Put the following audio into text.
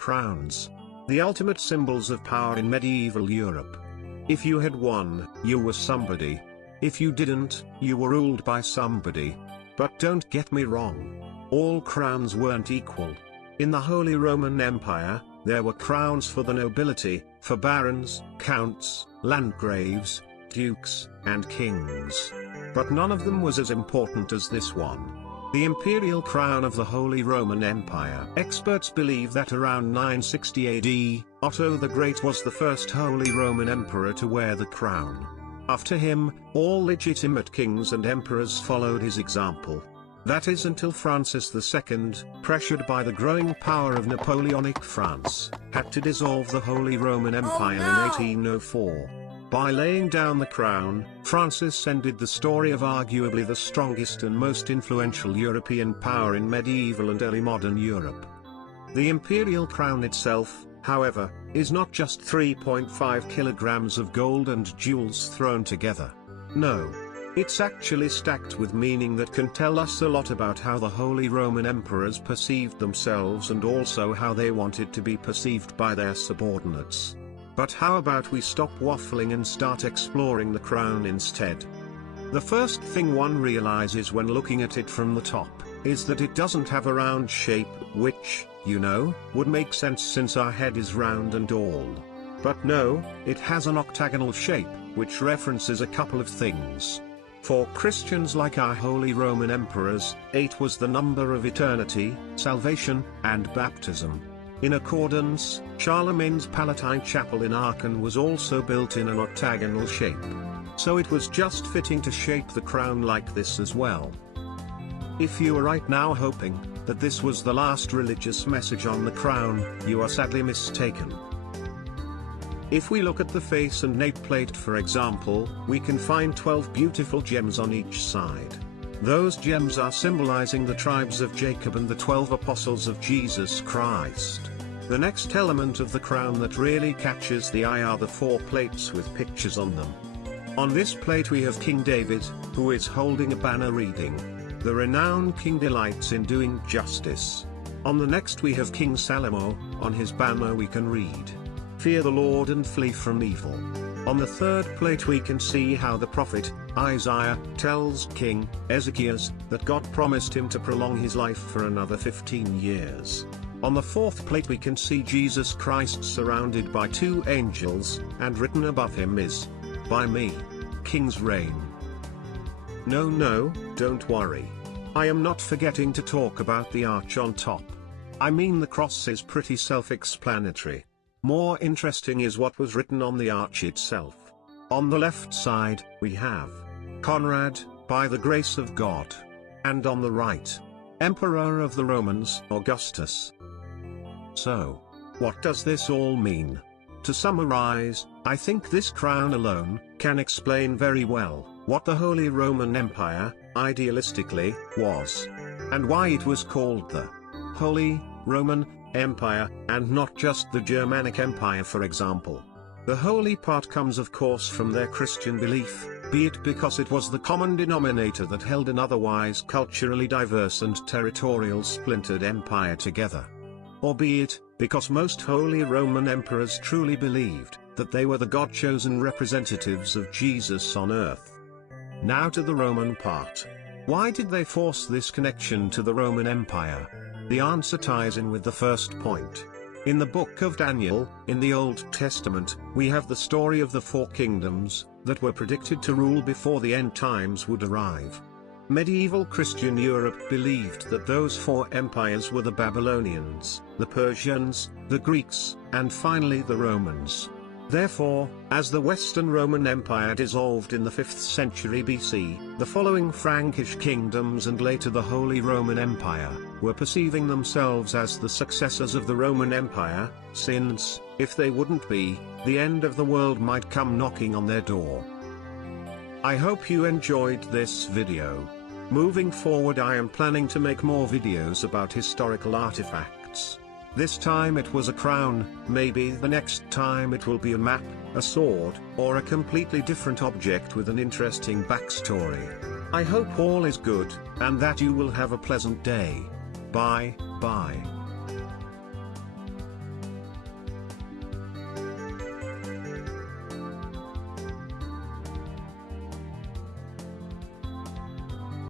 crowns. The ultimate symbols of power in medieval Europe. If you had one, you were somebody. If you didn't, you were ruled by somebody. But don't get me wrong. All crowns weren't equal. In the Holy Roman Empire, there were crowns for the nobility, for barons, counts, landgraves, dukes, and kings. But none of them was as important as this one. The imperial crown of the Holy Roman Empire. Experts believe that around 960 AD, Otto the Great was the first Holy Roman Emperor to wear the crown. After him, all legitimate kings and emperors followed his example. That is until Francis II, pressured by the growing power of Napoleonic France, had to dissolve the Holy Roman Empire in 1804. By laying down the crown, Francis ended the story of arguably the strongest and most influential European power in medieval and early modern Europe. The imperial crown itself, however, is not just 3.5 kilograms of gold and jewels thrown together. No. It's actually stacked with meaning that can tell us a lot about how the Holy Roman emperors perceived themselves and also how they wanted to be perceived by their subordinates. But how about we stop waffling and start exploring the crown instead? The first thing one realizes when looking at it from the top, is that it doesn't have a round shape, which, you know, would make sense since our head is round and all. But no, it has an octagonal shape, which references a couple of things. For Christians like our Holy Roman emperors, 8 was the number of eternity, salvation, and baptism. In accordance, Charlemagne's Palatine Chapel in Aachen was also built in an octagonal shape. So it was just fitting to shape the crown like this as well. If you are right now hoping that this was the last religious message on the crown, you are sadly mistaken. If we look at the face and nameplate for example, we can find 12 beautiful gems on each side. Those gems are symbolizing the tribes of Jacob and the 12 apostles of Jesus Christ. The next element of the crown that really catches the eye are the 4 plates with pictures on them. On this plate we have King David, who is holding a banner reading, "The renowned king delights in doing justice." On the next we have King Salomo, on his banner we can read, "Fear the Lord and flee from evil." On the third plate we can see how the prophet, Isaiah, tells King Ezekias that God promised him to prolong his life for another 15 years. On the fourth plate we can see Jesus Christ surrounded by 2 angels, and written above him is, "By me, kings reign." No, don't worry. I am not forgetting to talk about the arch on top. I mean the cross is pretty self-explanatory. More interesting is what was written on the arch itself. On the left side, we have Conrad, by the grace of God. And on the right, Emperor of the Romans, Augustus. So, what does this all mean? To summarize, I think this crown alone can explain very well what the Holy Roman Empire, idealistically, was. And why it was called the Holy Roman Empire, and not just the Germanic Empire for example. The holy part comes of course from their Christian belief, be it because it was the common denominator that held an otherwise culturally diverse and territorial splintered empire together. Or be it, because most Holy Roman emperors truly believed that they were the God-chosen representatives of Jesus on earth. Now to the Roman part. Why did they force this connection to the Roman Empire? The answer ties in with the first point. In the book of Daniel, in the Old Testament, we have the story of the 4 kingdoms that were predicted to rule before the end times would arrive. Medieval Christian Europe believed that those 4 empires were the Babylonians, the Persians, the Greeks, and finally the Romans. Therefore, as the Western Roman Empire dissolved in the 5th century BC, the following Frankish kingdoms and later the Holy Roman Empire, were perceiving themselves as the successors of the Roman Empire, since, if they wouldn't be, the end of the world might come knocking on their door. I hope you enjoyed this video. Moving forward I am planning to make more videos about historical artifacts. This time it was a crown, maybe the next time it will be a map, a sword, or a completely different object with an interesting backstory. I hope all is good, and that you will have a pleasant day. Bye.